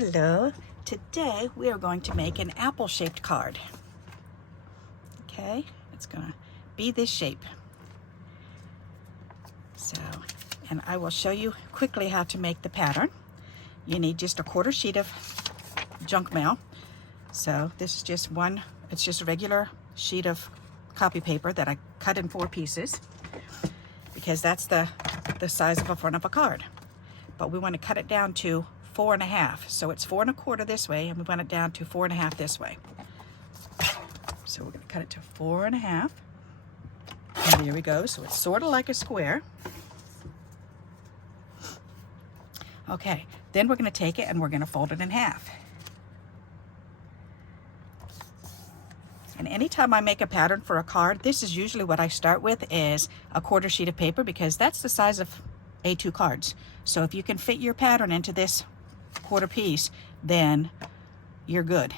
Hello, today we are going to make an apple-shaped card. Okay, it's gonna be this shape. So, and I will show you quickly how to make the pattern. You need just a quarter sheet of junk mail. So this is just one, it's just a regular sheet of copy paper that I cut in 4 pieces because that's the size of the front of a card. But we want to cut it down to 4 1/2. So it's 4 1/4 this way, and we want it down to 4 1/2 this way. So we're going to cut it to 4 1/2. And there we go. So it's sort of like a square. Okay, then we're going to take it and we're going to fold it in half. And anytime I make a pattern for a card, this is usually what I start with, is a quarter sheet of paper, because that's the size of A2 cards. So if you can fit your pattern into this quarter piece, then you're good.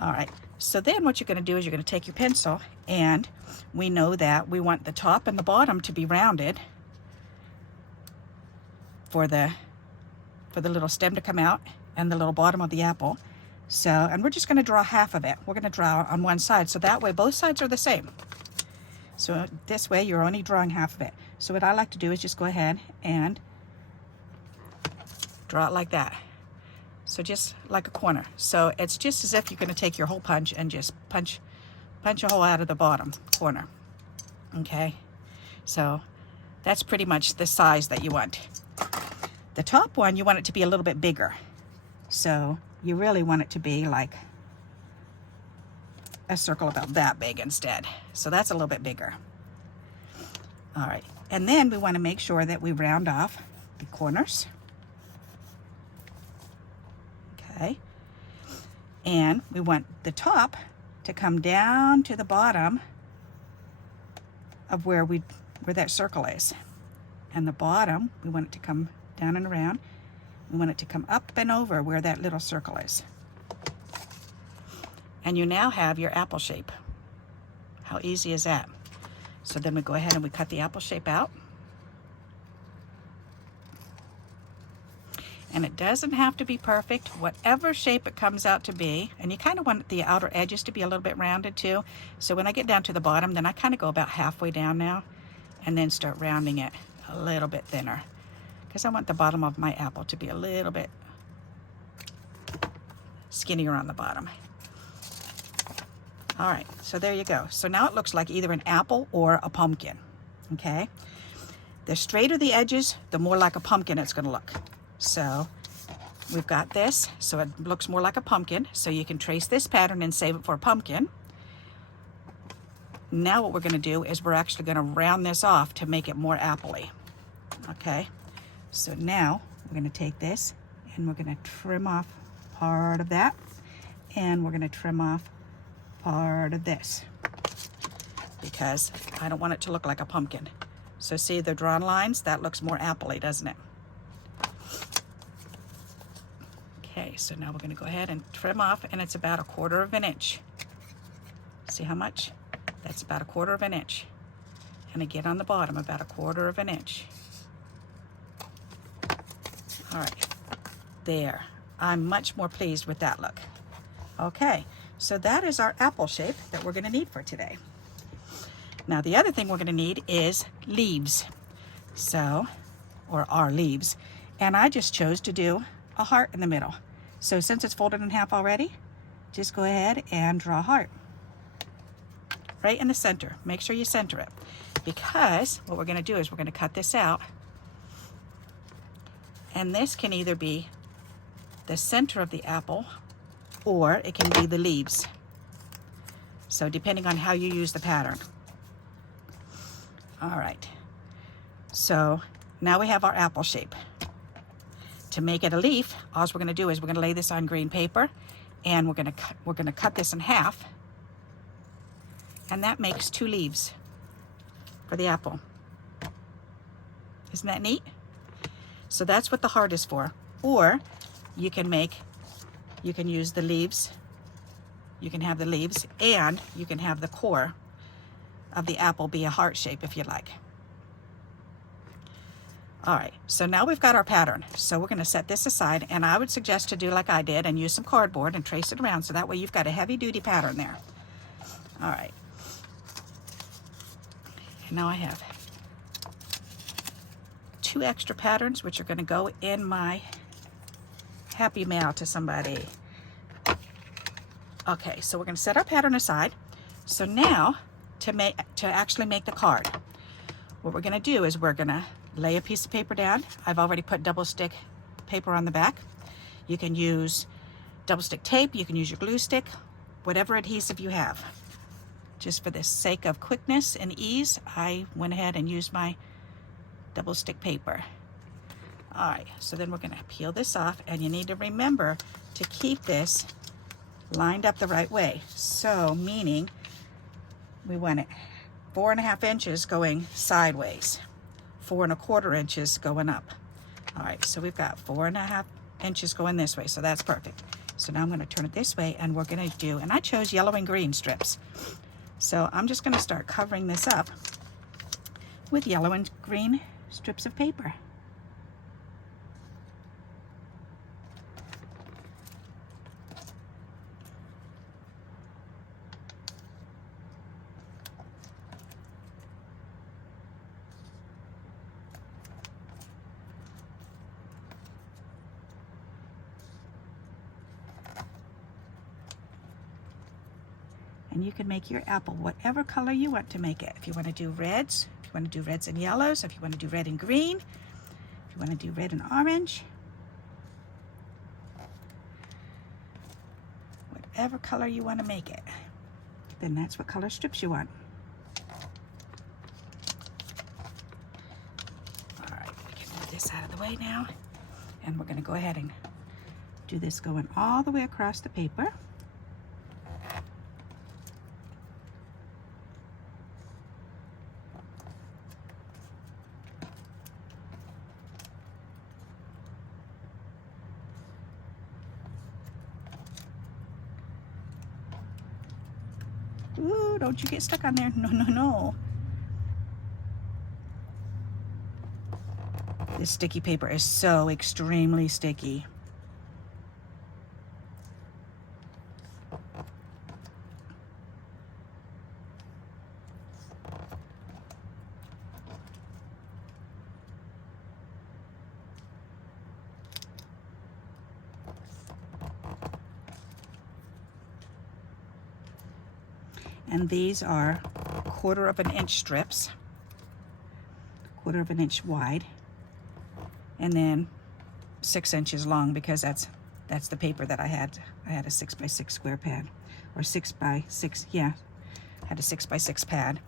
All right, so then what you're going to do is you're going to take your pencil, and we know that we want the top and the bottom to be rounded for the little stem to come out and the little bottom of the apple. So, and we're just going to draw half of it. We're going to draw on one side, so that way both sides are the same. So this way you're only drawing half of it. So what I like to do is just go ahead and draw it like that. So just like a corner. So it's just as if you're going to take your hole punch and just punch a hole out of the bottom corner. Okay, so that's pretty much the size that you want. The top one, you want it to be a little bit bigger. So you really want it to be like a circle about that big instead. So that's a little bit bigger. All right, and then we want to make sure that we round off the corners. Okay, and we want the top to come down to the bottom of where that circle is, and the bottom we want it to come down and around. We want it to come up and over where that little circle is. And you now have your apple shape. How easy is that? So then we go ahead and we cut the apple shape out. And it doesn't have to be perfect, whatever shape it comes out to be. And you kind of want the outer edges to be a little bit rounded too. So when I get down to the bottom, then I kind of go about halfway down now and then start rounding it a little bit thinner, because I want the bottom of my apple to be a little bit skinnier on the bottom. All right, so there you go. So now it looks like either an apple or a pumpkin, okay? The straighter the edges, the more like a pumpkin it's gonna look. So we've got this, so it looks more like a pumpkin. So you can trace this pattern and save it for a pumpkin. Now what we're gonna do is we're actually gonna round this off to make it more apple-y, okay? So now we're going to take this and we're going to trim off part of that, and we're going to trim off part of this, because I don't want it to look like a pumpkin. So see the drawn lines? That looks more apple-y, doesn't it? Okay, so now we're going to go ahead and trim off, and it's about 1/4 of an inch. See how much? That's about 1/4 of an inch. And again on the bottom, about 1/4 of an inch. All right, there. I'm much more pleased with that look. Okay, so that is our apple shape that we're going to need for today. Now the other thing we're going to need is leaves. So, or our leaves. And I just chose to do a heart in the middle. So since it's folded in half already, just go ahead and draw a heart right in the center. Make sure you center it, because what we're going to do is we're going to cut this out. And this can either be the center of the apple, or it can be the leaves. So depending on how you use the pattern. All right. So now we have our apple shape. To make it a leaf, all we're going to do is we're going to lay this on green paper, and we're going to cut this in half, and that makes 2 leaves for the apple. Isn't that neat? So that's what the heart is for. Or you can use the leaves. You can have the leaves, and you can have the core of the apple be a heart shape if you like. All right, so now we've got our pattern. So we're gonna set this aside, and I would suggest to do like I did and use some cardboard and trace it around, so that way you've got a heavy duty pattern there. All right, and now I have 2 extra patterns, which are gonna go in my happy mail to somebody. Okay, so we're gonna set our pattern aside. So now, to actually make the card, what we're gonna do is we're gonna lay a piece of paper down. I've already put double stick paper on the back. You can use double stick tape, you can use your glue stick, whatever adhesive you have. Just for the sake of quickness and ease, I went ahead and used my double stick paper. All right, so then we're gonna peel this off, and you need to remember to keep this lined up the right way. So, meaning we want it 4.5 inches going sideways, 4 1/4 inches going up. All right, so we've got 4.5 inches going this way, so that's perfect. So now I'm gonna turn it this way, and we're gonna do, and I chose yellow and green strips. So I'm just gonna start covering this up with yellow and green strips of paper. And you can make your apple whatever color you want to make it. If you want to do reds, if you want to do reds and yellows, if you want to do red and green, if you want to do red and orange, whatever color you want to make it, then that's what color strips you want. All right, we can move this out of the way now. And we're going to go ahead and do this going all the way across the paper. Ooh, don't you get stuck on there. No, no, no. This sticky paper is so extremely sticky. And these are 1/4 inch strips, 1/4 inch wide, and then 6 inches long, because that's the paper that I had. I had a 6x6 square pad, or 6x6, yeah, I had a 6x6 pad.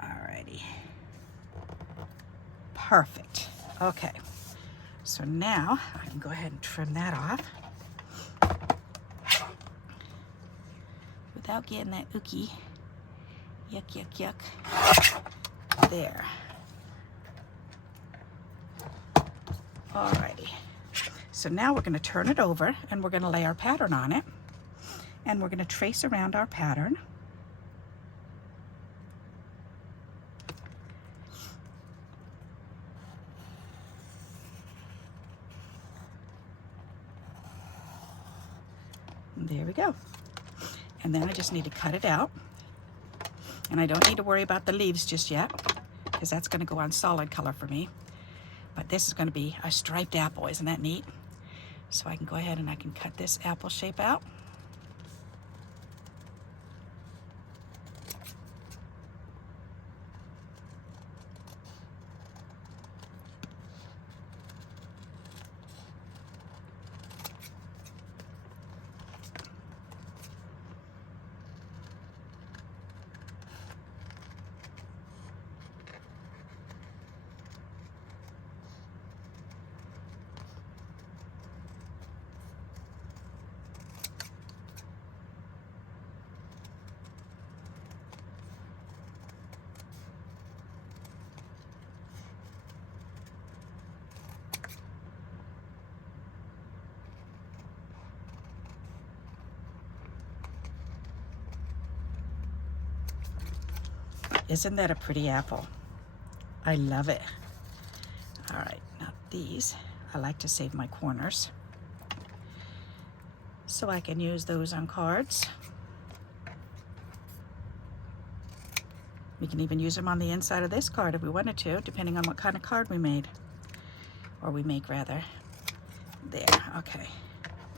Alrighty, perfect. Okay, so now I can go ahead and trim that off without getting that ookie. Yuck, yuck, yuck. There. Alrighty. So now we're going to turn it over, and we're going to lay our pattern on it, and we're going to trace around our pattern. And there we go. And then I just need to cut it out. And I don't need to worry about the leaves just yet, because that's going to go on solid color for me. But this is going to be a striped apple. Isn't that neat? So I can go ahead and I can cut this apple shape out. Isn't that a pretty apple? I love it. All right, now these, I like to save my corners so I can use those on cards. We can even use them on the inside of this card if we wanted to, depending on what kind of card we made, or we make rather. There, okay.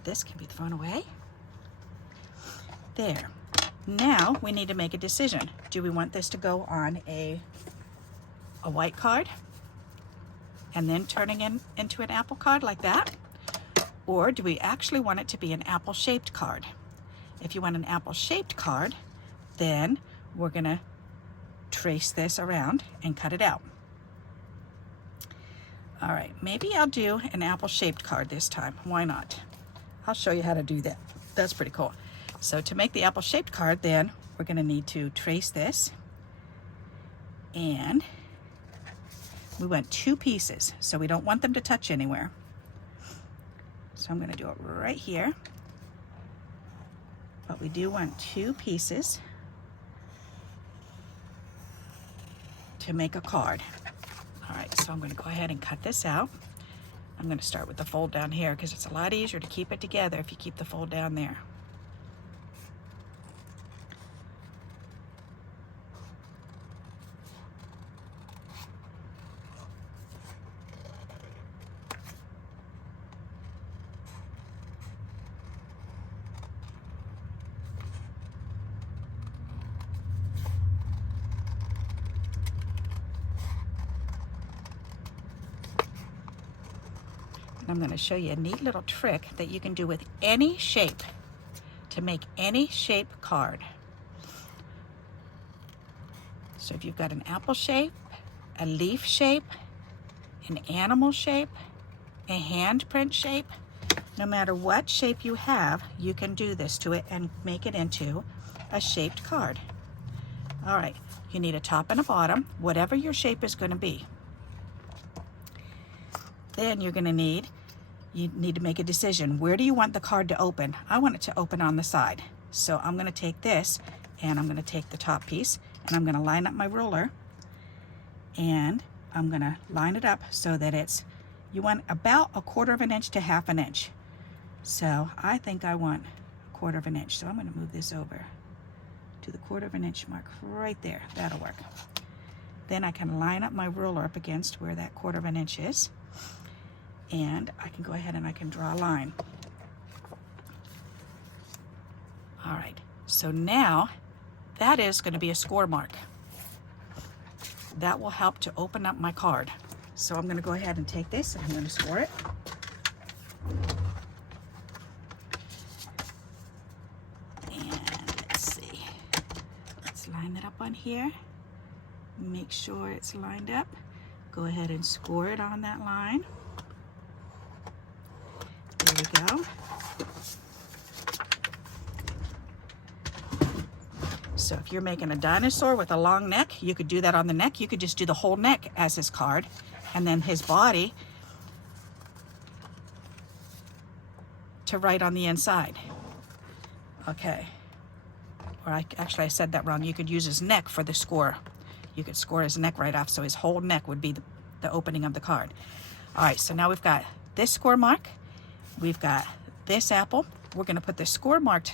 This can be thrown away. There. Now we need to make a decision. Do we want this to go on a white card and then turning into an apple card like that? Or do we actually want it to be an apple-shaped card? If you want an apple-shaped card, then we're gonna trace this around and cut it out. All right, maybe I'll do an apple-shaped card this time. Why not? I'll show you how to do that. That's pretty cool. So to make the apple-shaped card, then we're gonna need to trace this, and we want 2 pieces, so we don't want them to touch anywhere. So I'm gonna do it right here, but we do want 2 pieces to make a card. All right, so I'm gonna go ahead and cut this out. I'm gonna start with the fold down here because it's a lot easier to keep it together if you keep the fold down there. I'm going to show you a neat little trick that you can do with any shape to make any shape card. So if you've got an apple shape, a leaf shape, an animal shape, a handprint shape, no matter what shape you have, you can do this to it and make it into a shaped card. All right, you need a top and a bottom, whatever your shape is going to be. Then you're going to need to make a decision. Where do you want the card to open? I want it to open on the side. So I'm going to take this and I'm going to take the top piece and I'm going to line up my ruler and I'm going to line it up so that you want about 1/4 inch to 1/2 inch. So I think I want 1/4 inch. So I'm going to move this over to the 1/4 inch mark right there. That'll work. Then I can line up my ruler up against where that 1/4 inch is. And I can go ahead and I can draw a line. All right, so now that is going to be a score mark. That will help to open up my card. So I'm going to go ahead and take this and I'm going to score it. And let's see. Let's line that up on here. Make sure it's lined up. Go ahead and score it on that line. There we go. So if you're making a dinosaur with a long neck, you could do that on the neck. You could just do the whole neck as his card, and then his body to write on the inside. Okay. Or actually I said that wrong. You could use his neck for the score. You could score his neck right off, so his whole neck would be the opening of the card. All right, so now we've got this score mark. We've got this apple. We're going to put the score marked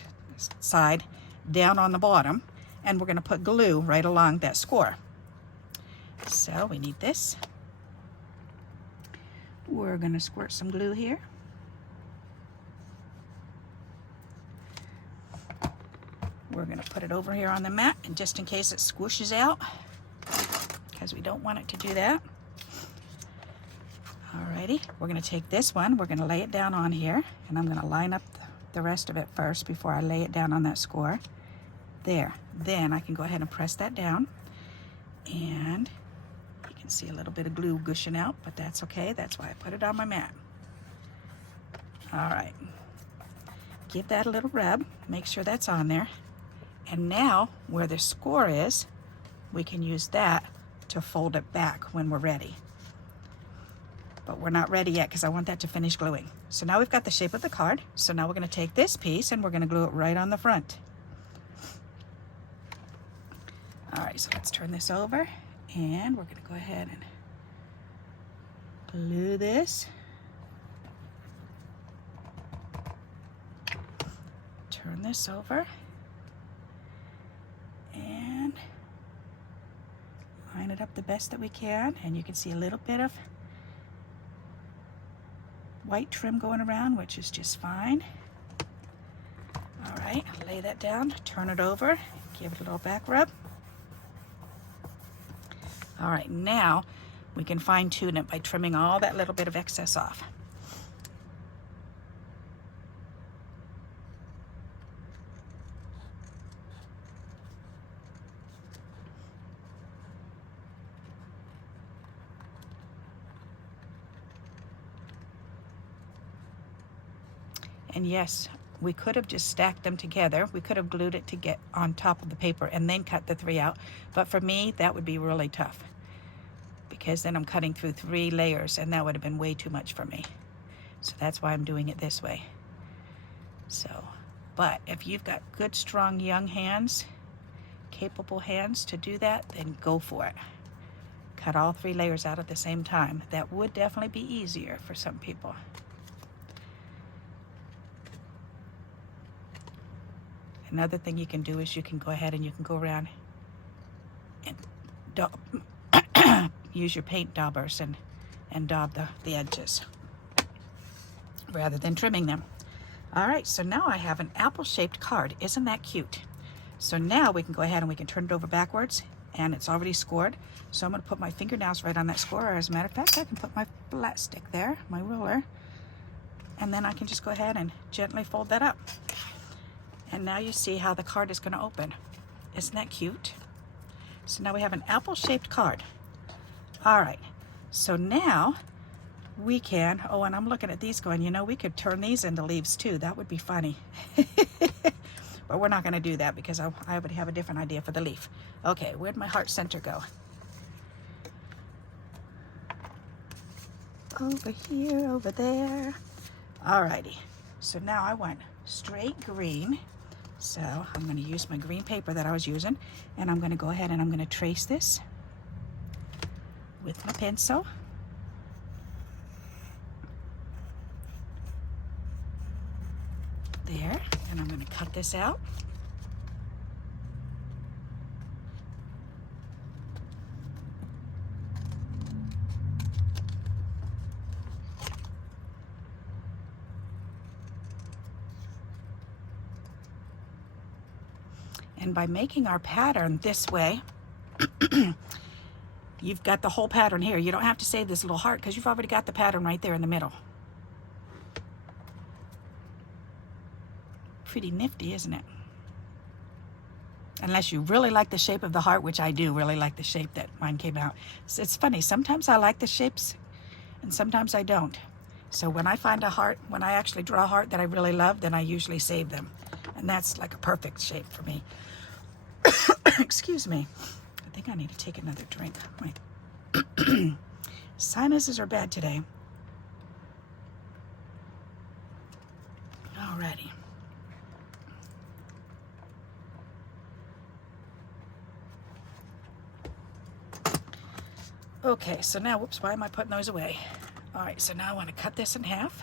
side down on the bottom, and we're going to put glue right along that score. So we need this. We're going to squirt some glue here. We're going to put it over here on the mat, and just in case it squishes out, because we don't want it to do that. Alrighty, we're going to take this one, we're going to lay it down on here, and I'm going to line up the rest of it first before I lay it down on that score. There. Then I can go ahead and press that down, and you can see a little bit of glue gushing out, but that's okay. That's why I put it on my mat. Alright, give that a little rub, make sure that's on there, and now where the score is, we can use that to fold it back when we're ready. But we're not ready yet because I want that to finish gluing. So now we've got the shape of the card. So now we're going to take this piece and we're going to glue it right on the front. All right, so let's turn this over And we're going to go ahead and glue this. Turn this over and line it up the best that we can. And you can see a little bit of white trim going around, which is just fine. All right, lay that down, turn it over, give it a little back rub. All right, now we can fine tune it by trimming all that little bit of excess off. And yes, we could have just stacked them together. We could have glued it to get on top of the paper and then cut the 3 out. But for me, that would be really tough, because then I'm cutting through 3 layers and that would have been way too much for me. So that's why I'm doing it this way. So, but if you've got good, strong, young hands, capable hands to do that, then go for it. Cut all 3 layers out at the same time. That would definitely be easier for some people. Another thing you can do is you can go ahead and you can go around and use your paint daubers and daub the edges rather than trimming them. All right, so now I have an apple-shaped card. Isn't that cute? So now we can go ahead and we can turn it over backwards, and it's already scored. So I'm going to put my fingernails right on that score. Or as a matter of fact, I can put my flat stick there, my ruler, and then I can just go ahead and gently fold that up. And now you see how the card is going to open. Isn't that cute? So now we have an apple-shaped card. All right, so now we can, oh, and I'm looking at these going, you know, we could turn these into leaves too. That would be funny. But we're not going to do that because I would have a different idea for the leaf. Okay, where'd my heart center go? Over here, over there. All righty, so now I want straight green. So I'm going to use my green paper that I was using, and I'm going to go ahead and I'm going to trace this with my pencil. There, and I'm going to cut this out. And by making our pattern this way, you've got the whole pattern here. You don't have to save this little heart because you've already got the pattern right there in the middle. Pretty nifty, isn't it? Unless you really like the shape of the heart, which I do really like the shape that mine came out. So it's funny, sometimes I like the shapes and sometimes I don't. So when I find a heart, when I actually draw a heart that I really love, then I usually save them. And that's like a perfect shape for me. Excuse me. I think I need to take another drink. My sinuses are bad today. Alrighty. Okay, so now, whoops, why am I putting those away? All right, so now I want to cut this in half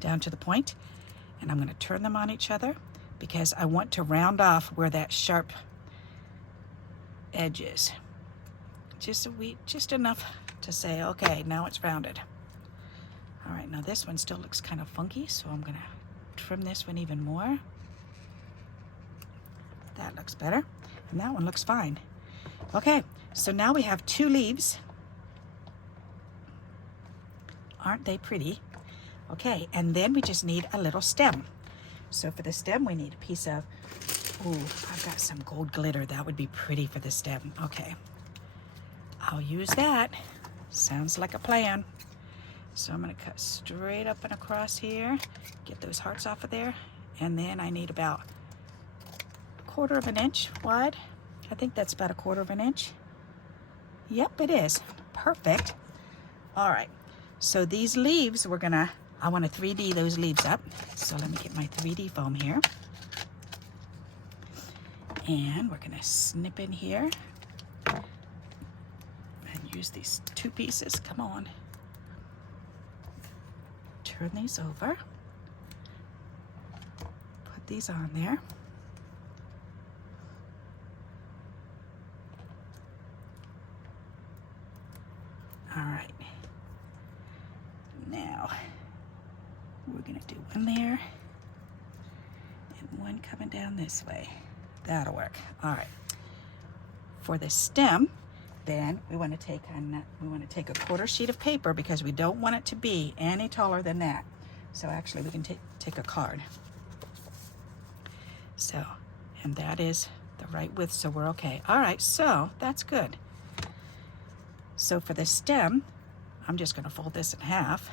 down to the point, and I'm going to turn them on each other because I want to round off where that sharp edge is. Just enough to say, okay, now it's rounded. All right, now this one still looks kind of funky, so I'm going to trim this one even more. That looks better, and that one looks fine. Okay, so now we have 2 leaves. Aren't they pretty? Okay, and then we just need a little stem. So for the stem, we need a piece of, ooh, I've got some gold glitter. That would be pretty for the stem. Okay, I'll use that. Sounds like a plan. So I'm gonna cut straight up and across here, get those hearts off of there, and then I need about 1/4 of an inch wide. I think that's about 1/4 of an inch. Yep, it is. Perfect. All right, so these leaves, I want to 3D those leaves up. So let me get my 3D foam here. And we're going to snip in here and use these 2 pieces. Come on. Turn these over. Put these on there. All right. Now, we're going to do one there and one coming down this way. That'll work. All right. For the stem, then we want to take a quarter sheet of paper because we don't want it to be any taller than that. So actually, we can take a card. So, and that is the right width, so we're okay. All right, so that's good. So for the stem, I'm just going to fold this in half.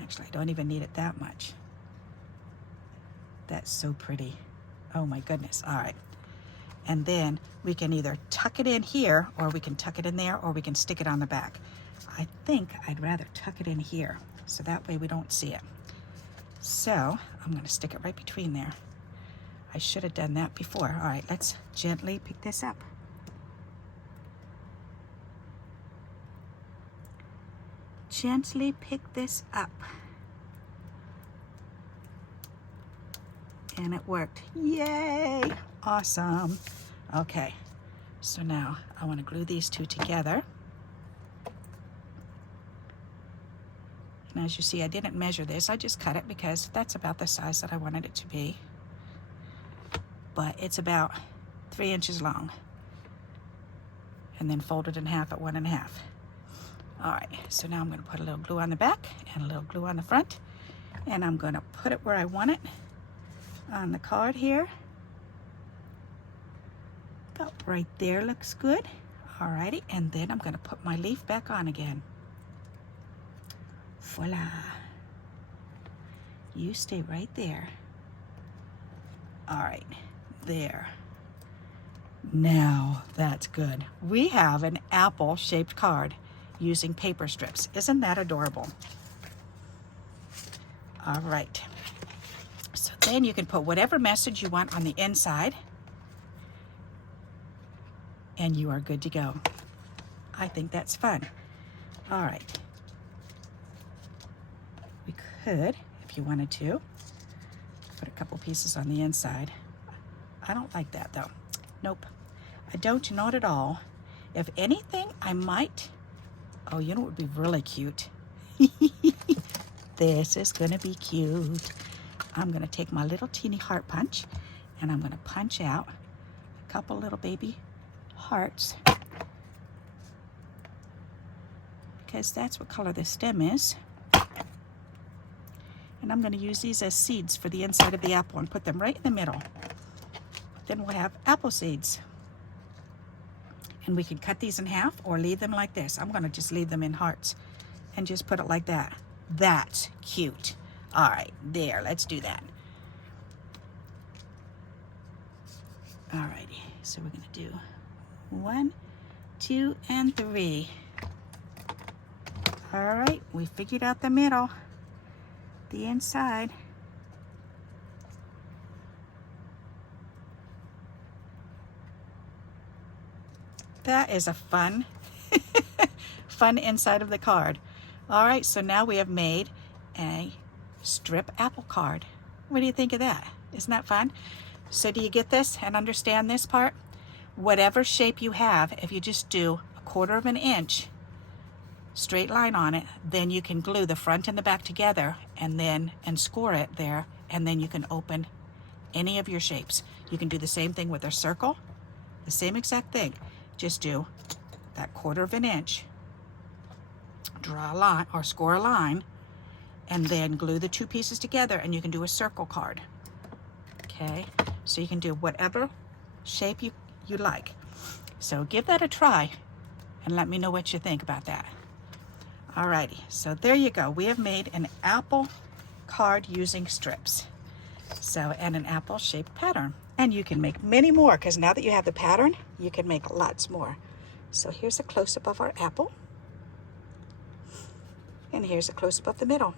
Actually, I don't even need it that much. That's so pretty. Oh my goodness. All right. And then we can either tuck it in here, or we can tuck it in there, or we can stick it on the back. I think I'd rather tuck it in here, so that way we don't see it. So I'm going to stick it right between there. I should have done that before. All right, let's gently pick this up. Gently pick this up. And it worked. Yay! Awesome. Okay, so now I want to glue these 2 together. And as you see, I didn't measure this. I just cut it because that's about the size that I wanted it to be. But it's about 3 inches long. And then fold it in half at 1 1/2. All right, so now I'm going to put a little glue on the back and a little glue on the front. And I'm going to put it where I want it on the card here. About right there looks good. All righty, and then I'm going to put my leaf back on again. Voila. You stay right there. All right, there. Now that's good. We have an apple-shaped card using paper strips. Isn't that adorable? All right. So then you can put whatever message you want on the inside, and you are good to go. I think that's fun. All right. We could, if you wanted to, put a couple pieces on the inside. I don't like that though. Nope. I don't, not at all. If anything, I might, oh, you know what would be really cute? This is gonna be cute. I'm gonna take my little teeny heart punch and I'm gonna punch out a couple little baby hearts, because that's what color the stem is. And I'm gonna use these as seeds for the inside of the apple and put them right in the middle. Then we'll have apple seeds. And we can cut these in half or leave them like this. I'm gonna just leave them in hearts and just put it like that. That's cute. All right, there, let's do that. All righty, so we're gonna do 1, 2, and 3. All right, we figured out the middle, the inside. That is a fun, fun inside of the card. All right, so now we have made a strip apple card. What do you think of that? Isn't that fun? So do you get this and understand this part? Whatever shape you have, if you just do 1/4 of an inch straight line on it, then you can glue the front and the back together and score it there, and then you can open any of your shapes. You can do the same thing with a circle, the same exact thing. Just do that 1/4 of an inch, draw a line or score a line, and then glue the 2 pieces together and you can do a circle card. Okay, so you can do whatever shape you like. So give that a try and let me know what you think about that. Alrighty, so there you go. We have made an apple card using strips. So, and an apple shaped pattern. And you can make many more, because now that you have the pattern, you can make lots more. So here's a close-up of our apple. And here's a close-up of the middle.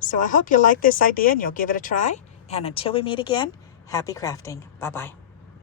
So I hope you like this idea and you'll give it a try. And until we meet again, Happy crafting. Bye-bye.